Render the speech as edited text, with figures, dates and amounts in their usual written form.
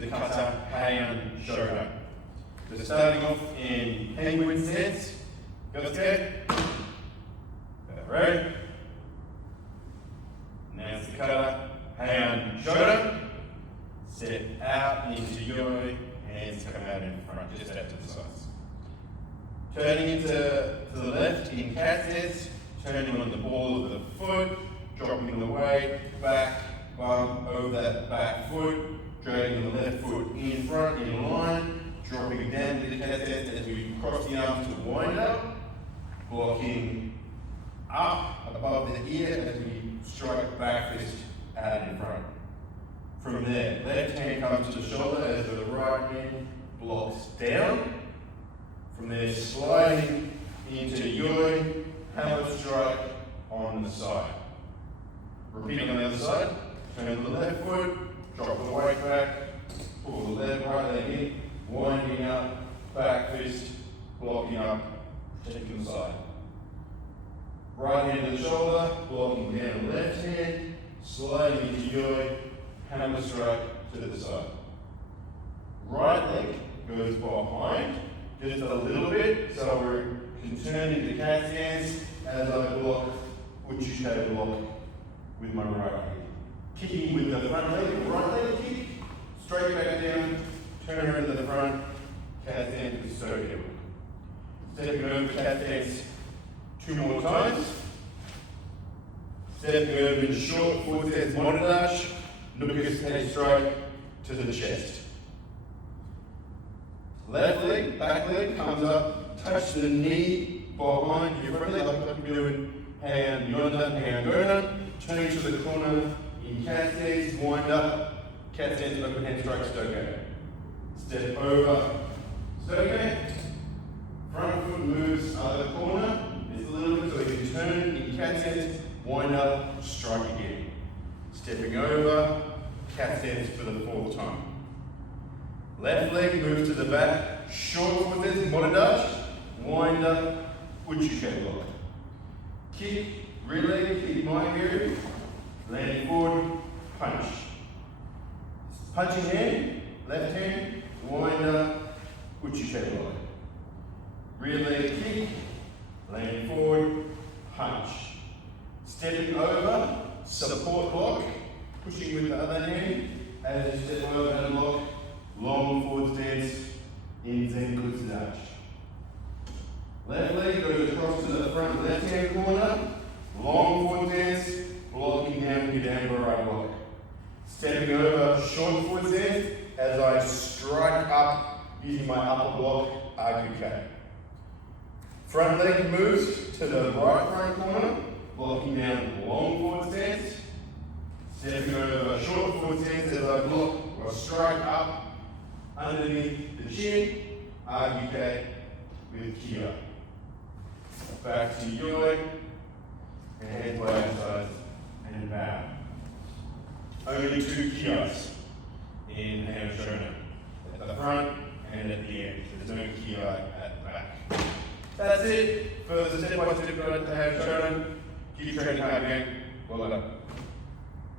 the kata Heian Shodan. So starting off in penguin stance, go scared. Right. Now it's the kata Heian Shodan. Step out into yo, hands come out in front, just out to the sides. Turning into the left in cat stance, turning on the ball of the foot, dropping the weight, back, bump over that back foot, dragging the left foot in front, in line, dropping down to the cat stance as we cross the arms to wind up, blocking up above the ear as we strike back fist out in front. From there, left hand comes to the shoulder as the right hand blocks down. From there, sliding into yoi, hammer strike on the side. Repeating on the other side, turn the left foot, drop the weight back, pull the left right leg in, winding up, back fist, blocking up, taking the side. Right hand to the shoulder, blocking down the left hand, sliding into yoi, hammer strike to the side. Right leg goes behind just a little bit, so we're turning to cat stance as I block uchi block with my right hand. Kicking with the front leg, right leg kick, straight back down, turn her into the front, cat stance with Sohyo. Stepping over cat stance 2 more times. Stepping over in short forward stance monodash, nuka head strike to the chest. Left leg, back leg comes up, touch the knee behind your front leg, like you're doing Heian Shodan, Heian Shodan, turn to the corner in cat stance, wind up, cat stance, open hand strike, stoke. Step over, stoke. Front foot moves other corner, it's a little bit so you can turn in cat stance, wind up, strike again. Stepping over, cat stance for the 4th time. Left leg moves to the back, short foot stance, monodash, wind up, uchi block. Kick, rear leg, kick my area, landing forward, punch. Punching hand, left hand, wind up, uchi block. Rear leg kick, landing forward, punch. Stepping over, support block, pushing with the other hand, as you step over and block, long forward stance in Zen Kutsudachi. Left leg goes across to the front left hand corner, long forward stance, blocking down with your down right block. Stepping over, short forward stance, as I strike up using my upper block, Akuke. Front leg moves to the right front corner, blocking down long forward stance. Stepping over short forward stance as I block or strike up underneath the chin, Akuke with Kia. Back to yoi, and by sides and bow. Only 2 kias in Heian Shodan, at the front and at the end. There's no kia at the back. That's it for the step-by-step guide to Heian Shodan. Keep training hard again. Well done.